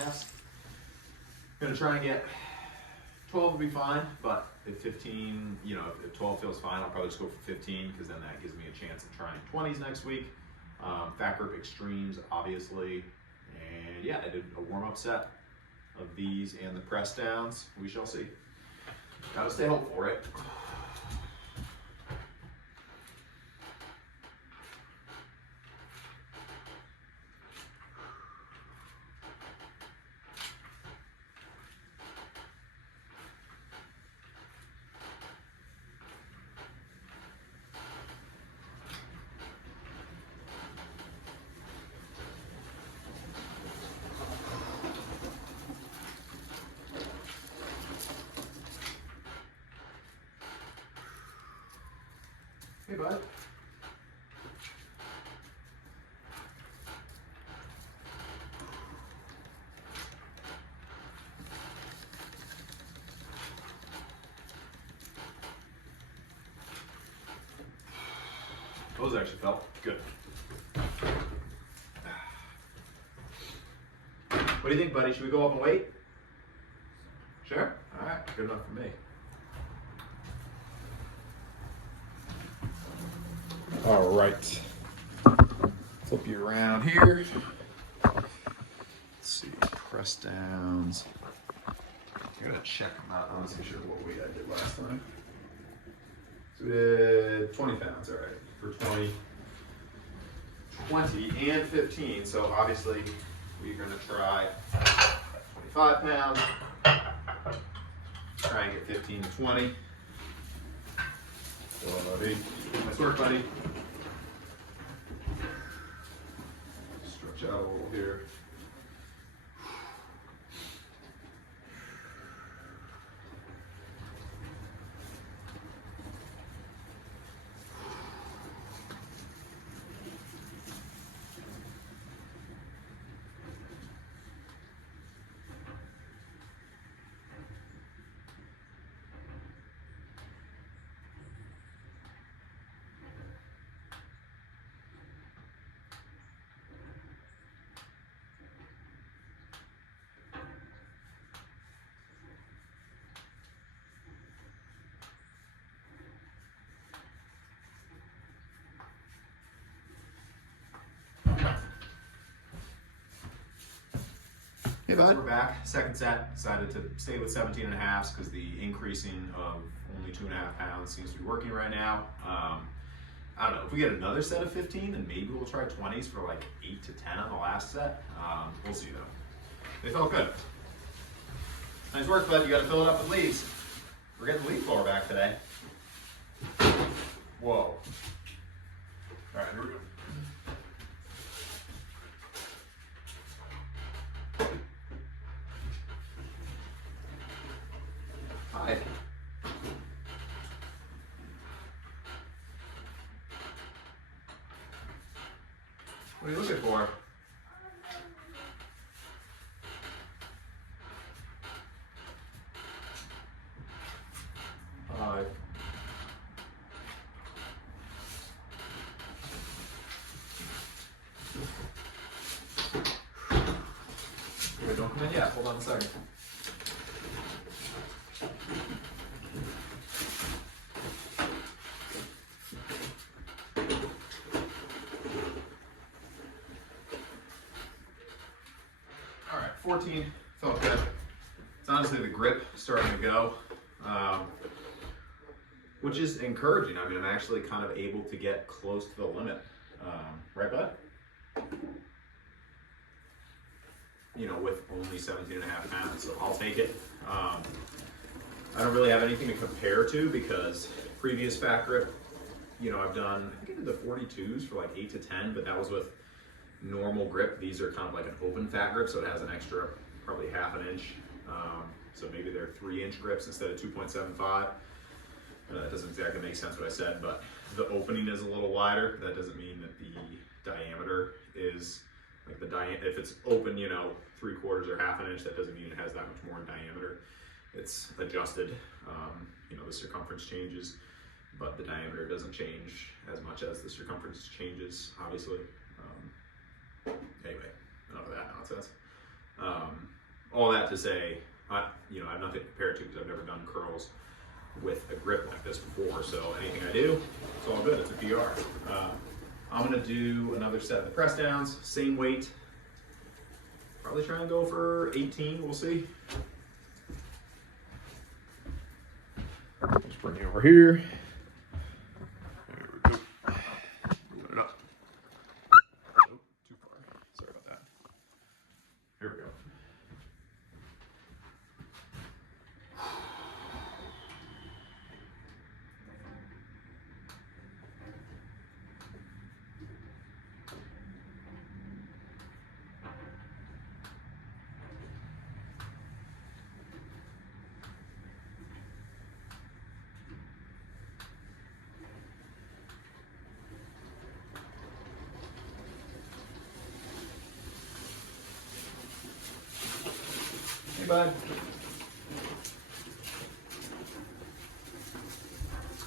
17.5s. Gonna try and get 12 would be fine, but if 15, you know, if 12 feels fine, I'll probably just go for 15 because then that gives me a chance of trying 20s next week. Fat grip extremes, obviously. And yeah, I did a warm-up set of these and the press downs. We shall see. Gotta stay hopeful, right? Hey, bud. Those actually felt good. What do you think, buddy? Should we go up and wait? Sure? All right, good enough for me. All right, flip you around here. Let's see, press downs. I gotta check them out. I'm not sure what weight I did last time. So we did 20 pounds, all right, for 20 and 15. So obviously we're gonna try 25 pounds, try and get 15 to 20. Nice work, buddy. Stretch out a little here. Hey bud. We're back, second set. Decided to stay with 17.5s because the increasing of only 2.5 pounds seems to be working right now. I don't know, if we get another set of 15, then maybe we'll try 20s for like 8 to 10 on the last set. We'll see though. They felt good. Nice work, bud. You gotta fill it up with leaves. We're getting the leaf blower back today. Whoa. All right, here we go. Hi. What are you looking for? Hi. Wait, don't come in yet. Hold on a second. All right, 14 felt good. It's honestly the grip starting to go, which is encouraging. I mean, I'm actually kind of able to get close to the limit, right, bud? You know, with only 17.5 pounds, so I'll take it. I don't really have anything to compare to because previous fat grip, you know, I've done, I think I did the 42s for like 8 to 10, but that was with normal grip. These are kind of like an open fat grip, so it has an extra, probably half an inch. So maybe they're 3-inch grips instead of 2.75. That doesn't exactly make sense what I said, but the opening is a little wider. That doesn't mean that the diameter is like if it's open, you know, 3/4 or half an inch, that doesn't mean it has that much more in diameter. It's adjusted, you know, the circumference changes, but the diameter doesn't change as much as the circumference changes, obviously. Anyway, enough of that nonsense. All that to say, I have nothing to compare it to because I've never done curls with a grip like this before. So anything I do, it's all good. It's a PR. I'm gonna do another set of the press downs, same weight. Probably try and go for 18. We'll see. Let's bring you over here. There we go. Moving it up. Oh, too far. Sorry about that. Here we go. Hey, bud.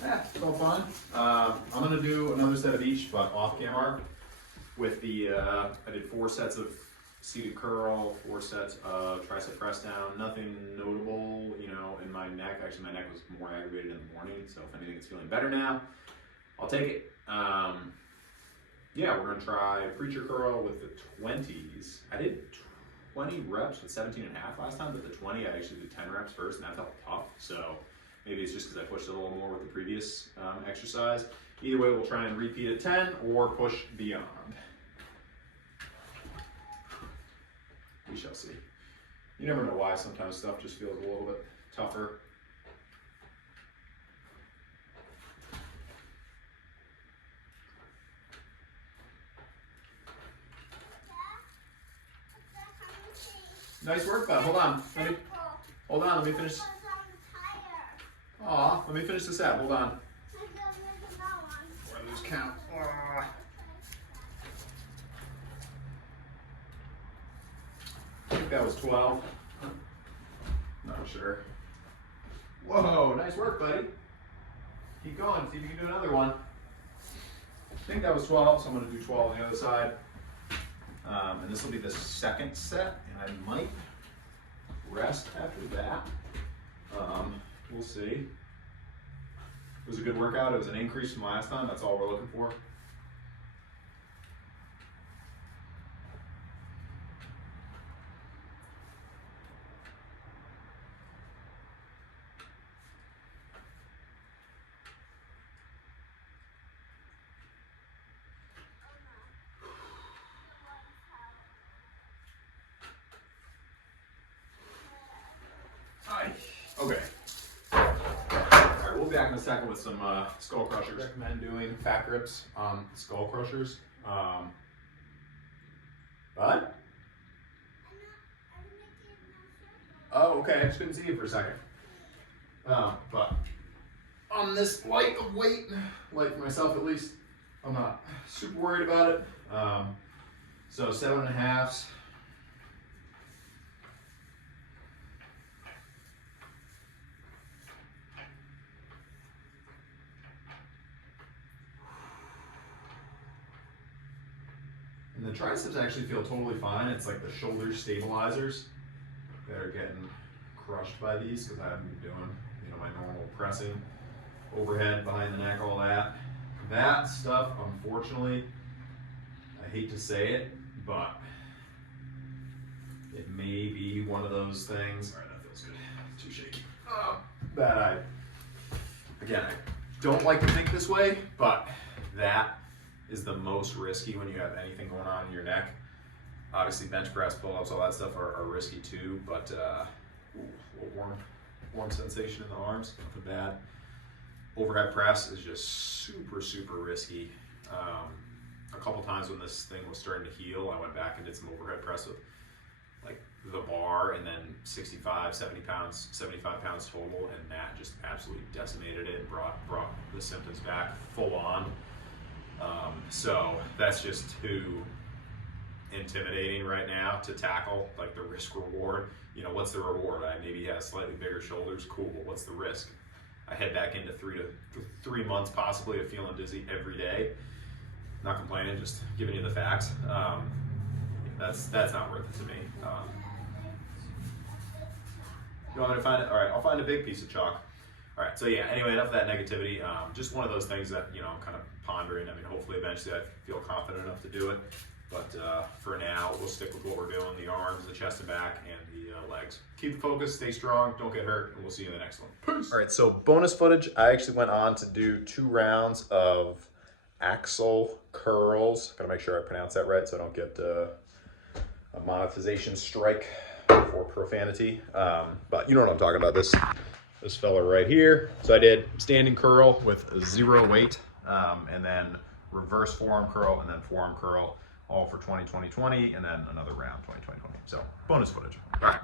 Yeah, it's all fun. I'm gonna do another set of each, but off camera. With the, I did 4 sets of seated curl, 4 sets of tricep press down. Nothing notable, in my neck. Actually, my neck was more aggravated in the morning, so if anything, it's feeling better now. I'll take it. Yeah, we're gonna try preacher curl with the 20s. I did 20 reps with 17.5 last time, but the 20, I actually did 10 reps first, and that felt tough. So maybe it's just because I pushed a little more with the previous exercise. Either way, we'll try and repeat at 10 or push beyond. We shall see. You never know why sometimes stuff just feels a little bit tougher. Nice work, bud. Hold on. Let me finish. Aw, let me finish the set. Hold on. Before I lose count. Aww. I think that was 12. Not sure. Whoa, nice work, buddy. Keep going. See if you can do another one. I think that was 12, so I'm going to do 12 on the other side. And this will be the second set, and I might rest after that. We'll see. It was a good workout. It was an increase from last time. That's all we're looking for. Okay. Alright, we'll be back in a second with some skull crushers. I recommend doing fat grips on skull crushers. Bud? Oh, okay. I just couldn't see you for a second. But on this light of weight, like for myself at least, I'm not super worried about it. So 7.5s. And the triceps actually feel totally fine. It's like the shoulder stabilizers that are getting crushed by these because I haven't been doing, my normal pressing, overhead, behind the neck, all that. That stuff, unfortunately, I hate to say it, but it may be one of those things. All right, that feels good. It's too shaky. That I don't like to think this way, but that is the most risky when you have anything going on in your neck. Obviously bench press, pull-ups, all that stuff are risky too, but ooh, a little warm sensation in the arms, nothing bad. Overhead press is just super, super risky. A couple times when this thing was starting to heal, I went back and did some overhead press with like the bar and then 65, 70 pounds, 75 pounds total, and that just absolutely decimated it and brought the symptoms back full on. So that's just too intimidating right now to tackle, like the risk reward. What's the reward? I maybe have slightly bigger shoulders, cool, but what's the risk? I head back into 3 months possibly of feeling dizzy every day. Not complaining, just giving you the facts. That's not worth it to me. You want me to find it? All right, I'll find a big piece of chalk. All right, so yeah, anyway, enough of that negativity. Just one of those things that, you know, I'm kind of pondering. I mean, hopefully eventually I feel confident enough to do it. But for now, we'll stick with what we're doing, the arms, the chest and back, and the legs. Keep the focus, stay strong, don't get hurt, and we'll see you in the next one. Peace. All right, so bonus footage, I actually went on to do 2 rounds of axle curls. Gotta make sure I pronounce that right so I don't get a monetization strike for profanity. But you know what I'm talking about, this fella right here. So I did standing curl with 0 weight, and then reverse forearm curl, and then forearm curl, all for 20-20-20, and then another round 20-20-20. So bonus footage. All right.